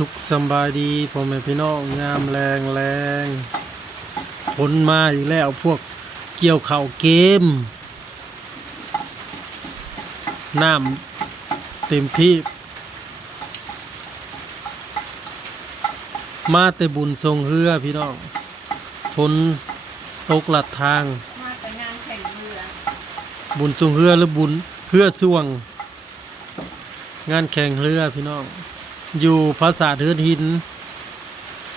สุขสบายดีพ่อแม่พี่น้องงามแรงแรงผลมาอีกแล้วพวกเกี่ยวเข่าวเกมน้ำเต็มที่ มาแต่บุญทรงเฮือพี่น้องฝนตกหลัดทาง มาไปงานแข่งเรือ บุญทรงเฮือหรือบุญเฮือส่วง งานแข่งเรือพี่น้อง อยู่ภาษาทเทือนหิน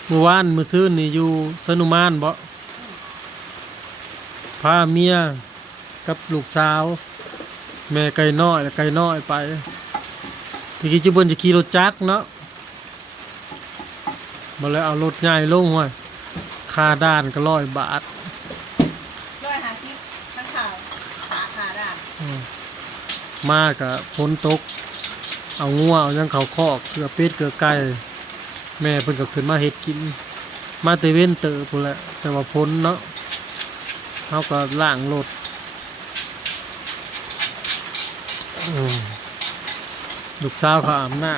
เมื่อวานมือซื้อนี่อยู่สนุมานบ่พาเมียกับลูกสาว แม่ไก่น้อยและไก่น้อยไปทีกี้จุบเบิ้นจะขี่รถจักรเนาะมาเลยเอารถใหญ่ลงห้วยค่าด้านก็ร้อยบาทด้วยหาชิปทั้งข่าวขาขาด่านอืมมากะฝนตก เอางัวเอายังเขาคอกเกลือเป็ดเกลือไก่แม่เพิ่นก็ขึ้นมาเฮ็ดกิน มาเตเว้นเตอพุ่นแหละแต่ว่าฝนเนาะเฮาก็ล้างรถอืมลูกสาวเขาอาบน้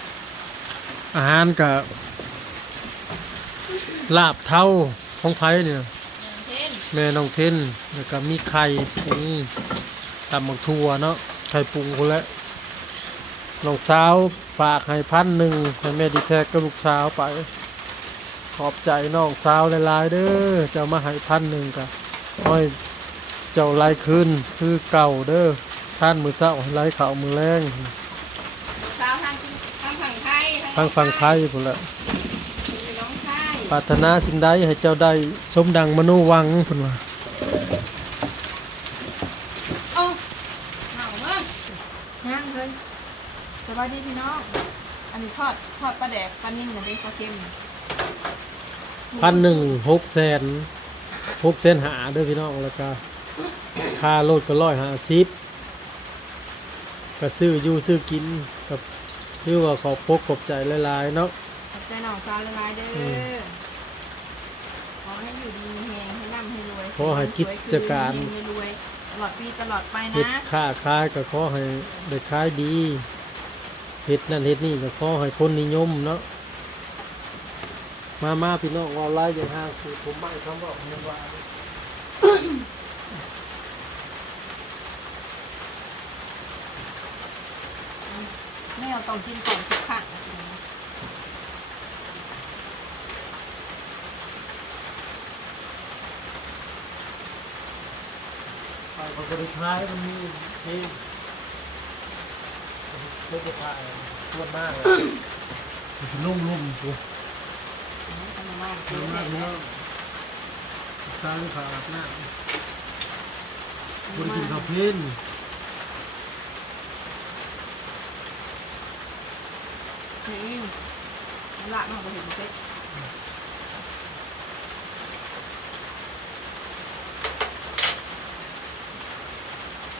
ำอาหารก็ลาบเท่าของไผเนี่ยแม่น้องเทนแล้วก็มีไข่ปรุงตำบักทั่วเนาะไข่ปรุงคนละ น้องสาวฝากให้พันหนึ่งให้แม่ดีแท็กกับลูกสาวไป ขอบใจน้องสาวหลายๆเด้อเจ้ามาให้พันหนึ่งกะห้อยเจ้าไล่คืนคือเก่าเด้อท่านมือเศร้าให้ไล่ข่าวมือแรงสาวทางทางฝั่งไทยทางฟังไทยพุ่นละน้องไทยปรารถนาสิ่งใดให้เจ้าได้สมดังมโนวังพุ่นว่า โอ้เหงาเมื่ย่างเลยส วัสดีพี่น้อง อันนี้ทอดทอดปลาแดกปลานิ่มนะเป็นปลาเค็มพันหนึ่งหกแสนหกแสนหาเด้อพี่น้องแล้วก็ค่ารถก็ร้อยห้าสิบก็ซื้ออยู่ซื้อกินกับคือว่าขอบพกขอบใจหลายๆเนาะ ขอบใจน้องสาวละลายเด้ออืมขอให้อยู่ดีมีแหงให้ร่ำให้รวยขอให้กิจการ สวยคืนมีรวยตลอดปีตลอดไปเฮ็ดนะ ค้าขายก็ขอให้ได้ขายดี เฮ็ดนั่นเฮ็ดนี่ก็ขอให้คนนิยมเนาะมามาพี่น้องออนไลน์อย่างห้างคือผมไม่คำว่าผมว่าแม่เราต้องกินก่อนทุกครั้งไปเขาก็ได้ายมันมี เฮ้เลิกขายทวนมากเลยลุ่มลุ่มๆตัวทำมาเยเยอะอะแยะมากเลเนาะยสร้างขาอาบน้ำบริกินข้าวเพ้นนี่ละมันก็เห็นเป๊ะ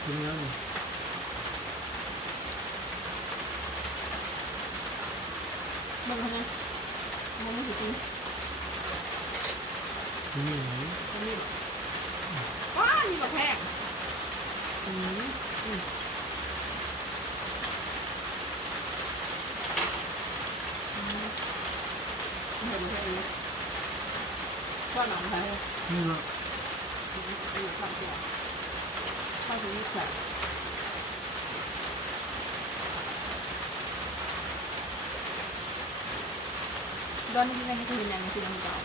กินยังมัน ก็นะมันไม่ถึงนี่มันนี่ว้ามีกระแพงอืมอืมเห็นเห็นว่าหนองไทยนี่เนาะข้าวเจียวข้าวถึงนี่แข็งดอนที่นั่ นนี่คือแมงคือน้ำเก่า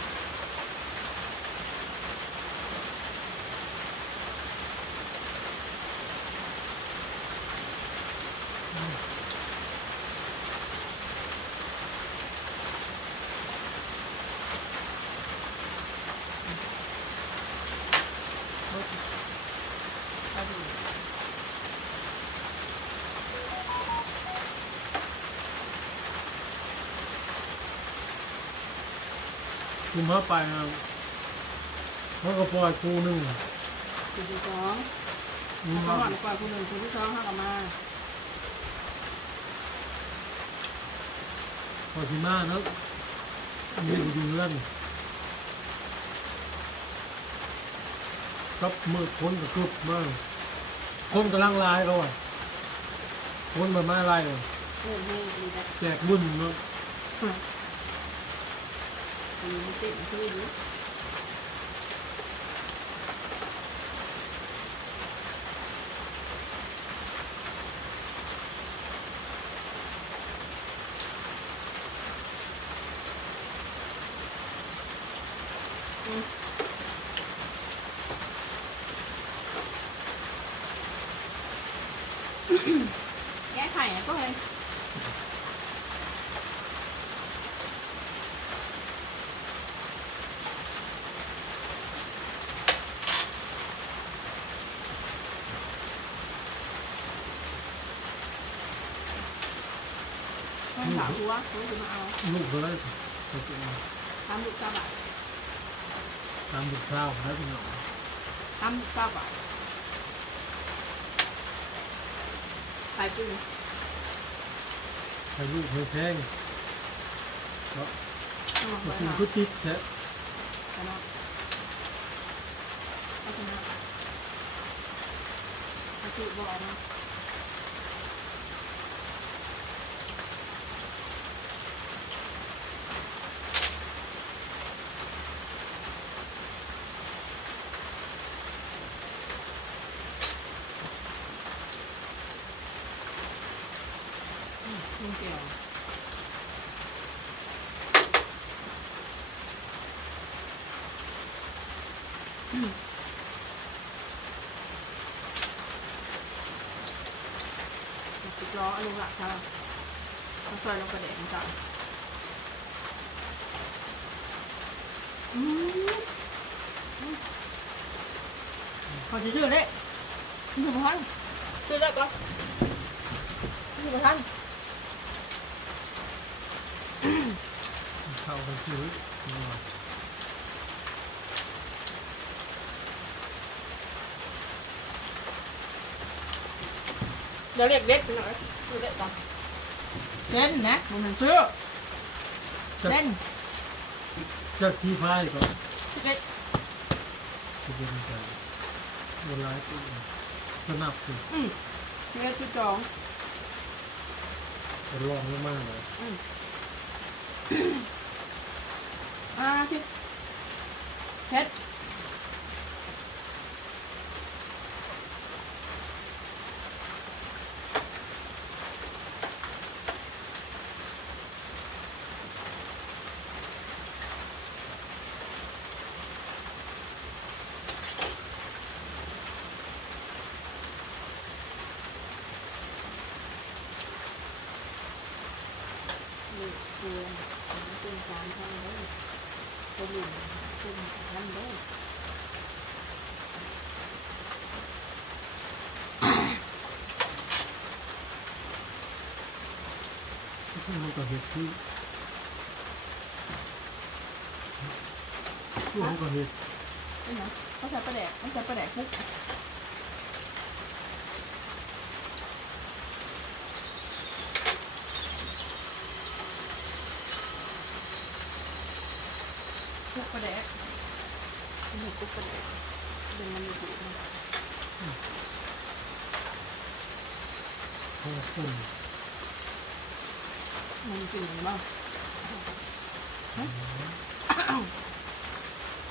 ข้าวถึง คุมเข้าไปครับเขาก็ปล่อยกูหนึ่งสี่สิบสองนี่ข้ามาวหวานกว่าคุณหนึ่งคุณที่สองข้าวกลับมาพอสิมาเนาะนี่อยู่เรือนครับมือพ้นกับกึบมากคนกำลังลายเขาอะคนมามาลายเลยเรื่องนี้ดีนะแจกบุญเนาะ เอันนี้มันติดคืออยู่ แก้ไขอะก็เลย ไม่ถามกูว่าเขาจะมาเอาลูกเลยเขาจะตามลูกเก้าบาทตามลูกสาวได้พี่น้องตามลูกเก้าบาทขายปืนให้ลูกให้แพงเนาะต้อามาเปิดกินหาก็ติดแท้ไปเนาะเอาชนะเอาถือบอกเนาะ ติดล้อลุงหลักค่ะเอาซอยลงกระเด็นจ้ะอืมอืมขอจะชื่อเลยชื่อพระท่านชื่อได้ก่อนชื่อพระท่าน เข้าไปซื้อพี่น้อง เดี๋ยวเรียกเด็กหน่อยชื่อเด็กก่อนเส้นนะมันชื่อจากเส้นจากสีพายก็ชื่อเด็กจะเป็นใจเวลาตัวสนับคืออืมชื่อเด็กชื่อจองจะลองมากๆเลยอ่าที่เพชรนี่คือเป็นการทำเลยเป็นหลุมเป็นนั่นเลย ที่ มันก็เห็ดที่ที่มันก็เห็ดนี่นะเขาใช้ประแดกเขาใช้ประแดกคุกคุกประแดกเป็นคุกประแดกเป็นมันอยู่นะข้าวข้น มันกินบ้างฮะ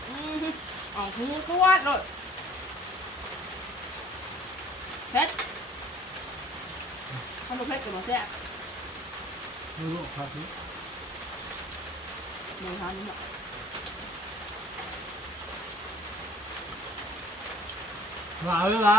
อืมออกหูกวาดเลยเพชรขนมเพชรกับหมูแซ่บไม่รู้ผักนี้หมูทานนี่แหละหลายแล้วน่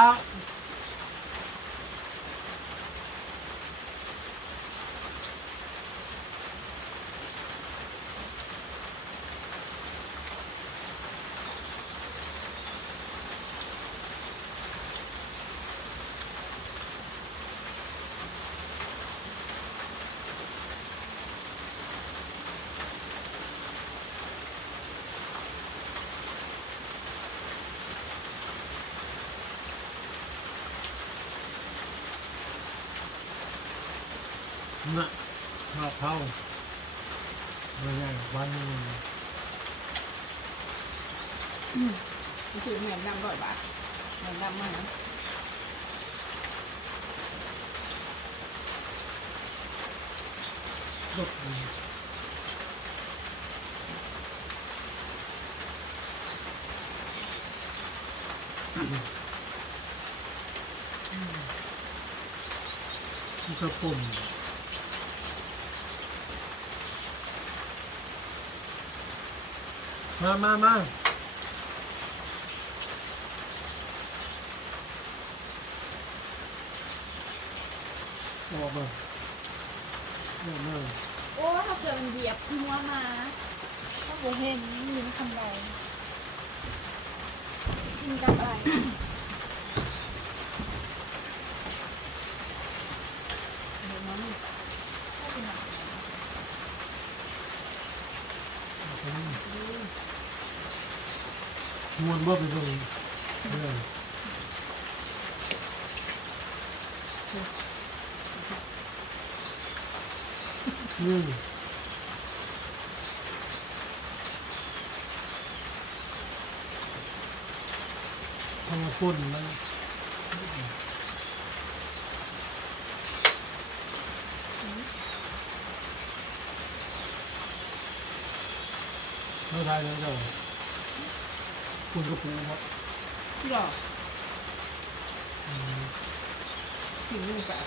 ข้าวเท่าไม่ใช่วันหนึงคือเหมือนดำร้อยปะเหมือนดำมากนะลูกดีนก็ปุ่ม มามามาออกมาออกมาโอ้ถ้าเกิดมันเหยียบหัวมาถ้าโบเห็นมีมันทำไรกินกับอะไร เดี๋ยวน้อง ถ้าเป็นอะไร มว นบ่ไปตรงนี้เรื่องอืมทำมาพ่นแล้วไม่ได้แล้วเจ้า คุณกระปูครับที่หรอถึงหนึ่งแสน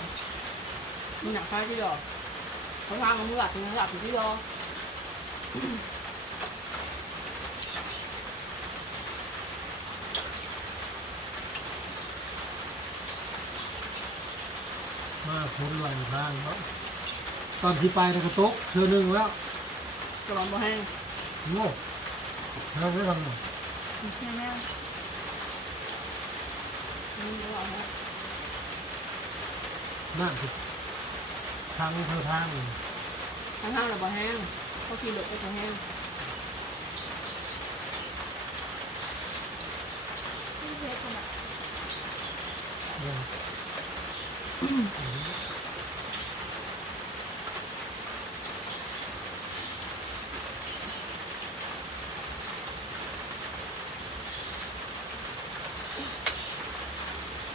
มันหนักค่าที่หรอเขาทางมันหลับมันหลับอยู่ที่รอมาพ้นไหลทางเนาะตอนที่ไปนะกระตกเธอหนึ่งแล้วกระลอนบ่แห้งโง่เราไม่ทำหรอก แม่แม่นี่กระลอนฮะนั่นคือทางเธอทางทางห้าเราบ่แห้งเขาขี่รถไปบ่แห้งที่เพชรขนาด เออ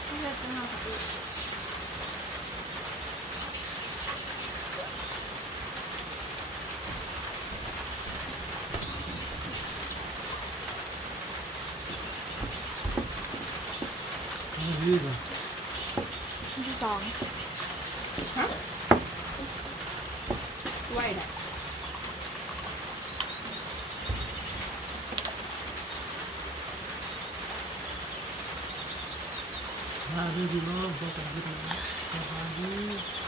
ที่เพชรเป็นมาขับรถ ไม่รีบเลยที่สองฮะไหวน่ะมาด้วยพี่น้องพบกันที่ตรงนี้สบายดี